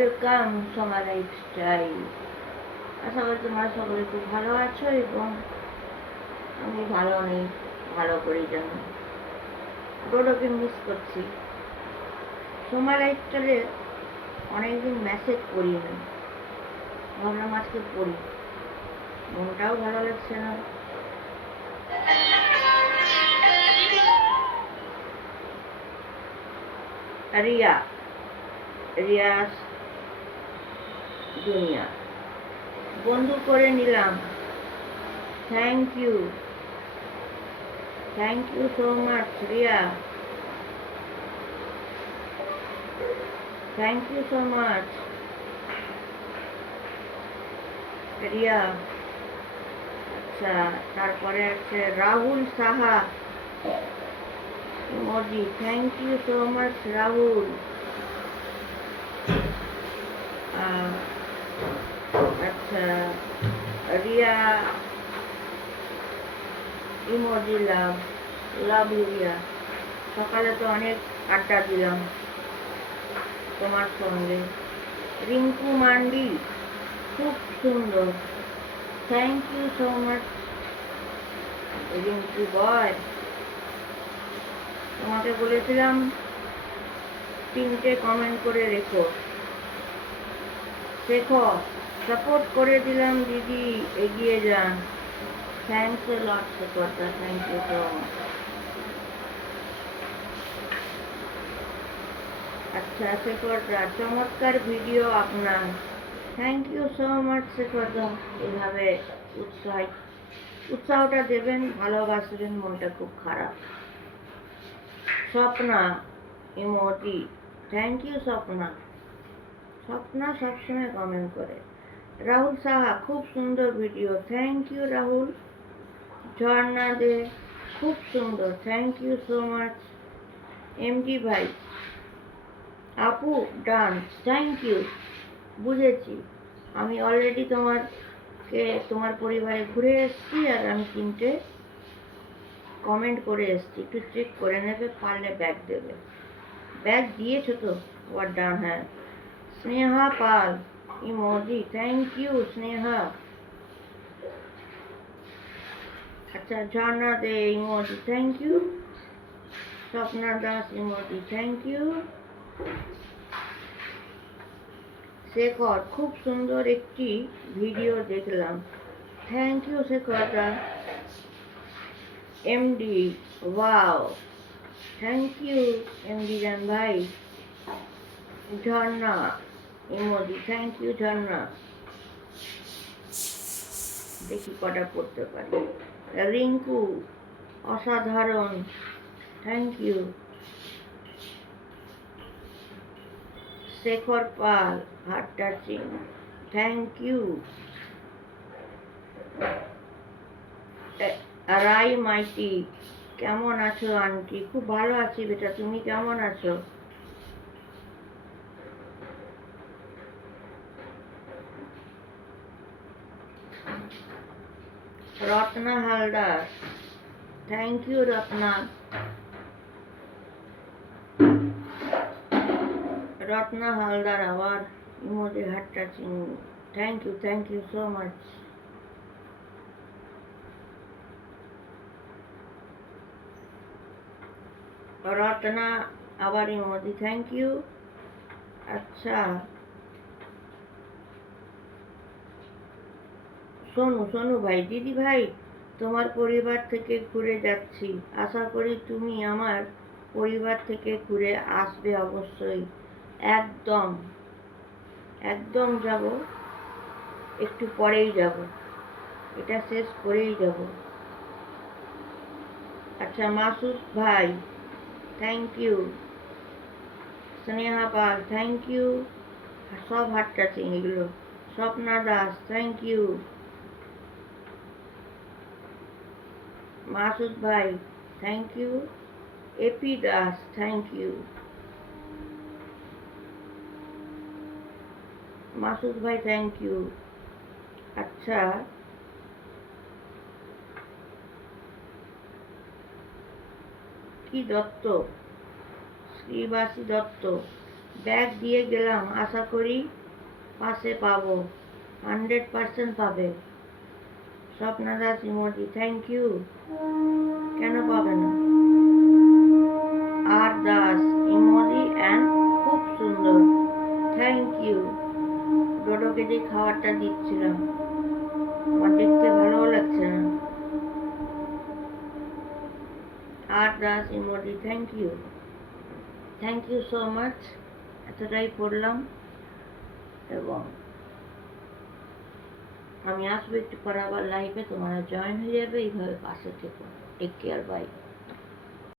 Welcome Soma lifestyle. আশা করি তোমরা সকলে খুব ভালো আছো এবং আমি ভালো নেই, ভালো করেই জানো। ডোডোকে মিস করছি। সোমা লাইফস্টাইলে অনেকদিন মেসেজ করিনি, ভাবলাম আজকে পড়ি, মনটাও ভালো লাগছে না। রিয়া, রিয়াস দুনিয়া বন্ধু করে নিলাম। Thank you so much Riya, thank you so much Riya. আচ্ছা, তারপরে আছে Rahul Saha emoji, thank you so much Rahul. আচ্ছা, Riya emoji, love you Riya. সকালে তো অনেক আড্ডা দিলাম তোমার সঙ্গে। রিঙ্কু মান্ডি, খুব সুন্দর, thank you so much Rinku boy. তোমাকে বলেছিলাম 3টে কমেন্ট করে রেখো, শেখো, সাপোর্ট করে দিলাম দিদি, এগিয়ে যান। থ্যাংকস এ লট শেখরদা, থ্যাংক ইউ সো মাচ। আচ্ছা শেখরদা, চমৎকার ভিডিও আপনার, থ্যাংক ইউ সো মাচ শেখরদা। এভাবে উৎসাহটা দেবেন, ভালোবাসবেন, মনটা খুব খারাপ। Swapna emoji, thank you Swapna. Swapna সবসময় কমেন্ট করে। রাহুল সাহা, খুব সুন্দর video, thank you Rahul. Jharna De, খুব সুন্দর, thank you so much. MD ভাই, আপু ডান্স, থ্যাংক ইউ, বুঝেছি। আমি অলরেডি তোমার পরিবারে ঘুরে এসেছি আর আমি 3টে কমেন্ট করে এসেছি, একটু চেক করে নেবে, পারলে ব্যাগ দেবে। ব্যাগ দিয়েছো তো, আবার ডান। হ্যাঁ, Sneha Pal emoji, thank you Sneha. আচ্ছা, Jharna De emoji, thank you. Swapna Das emoji, thank you. Shekhar, খুব সুন্দর একটি ভিডিও দেখলাম, থ্যাংক ইউ শেখরদা। MD, wow, thank you MD জান ভাই। Jharna emoji, thank you Jharna. দেখি কটা পড়তে পারি। রিঙ্কু, অসাধারণ, thank you. Shekhar Pal, heart touching, thank you. Rai Maity, কেমন আছো আন্টি? খুব ভালো আছি বেটা, তুমি কেমন আছো? Ratna Haldar, thank you Ratna. রত্না হালদার আবার emoji, heart touching, thank you so much. Ratna আবার ইমোজি, থ্যাংক ইউ। আচ্ছা, সোনু ভাই, দিদি ভাই, তোমার পরিবার থেকে ঘুরে যাচ্ছি, আশা করি তুমি আমার পরিবার থেকে ঘুরে আসবে অবশ্যই। একদম একদম যাব, একটু পরেই যাব, এটা শেষ করেই যাব। আচ্ছা, মাসুদ ভাই, thank you. Sneha Pal, thank you. সব হাত টাচিং এগুলো। Swapna Das, thank you. মাসুদ ভাই, thank you. AP Das, thank you. Masud ভাই, থ্যাংক ইউ। আচ্ছা, কি দত্ত, শ্রীবাসী দত্ত, ব্যাগ দিয়ে গেলাম, আশা করি পাশে পাবো। 100% পাবে। Swapna Das emoji, thank you. কেন পাবে না? আর দাস ইমোজি অ্যান্ড খুব সুন্দর, থ্যাংক ইউ। ডোডোকে যে খাবারটা দিচ্ছিলাম, আমার দেখতে ভালো লাগছে না। আর Das emoji, thank you so much. এতটাই পড়লাম এবং আমি আসবো একটু পরে আবার লাইভে, তোমরা জয়েন হয়ে যাবে। এইভাবে পাশে থেকো। Take care, by.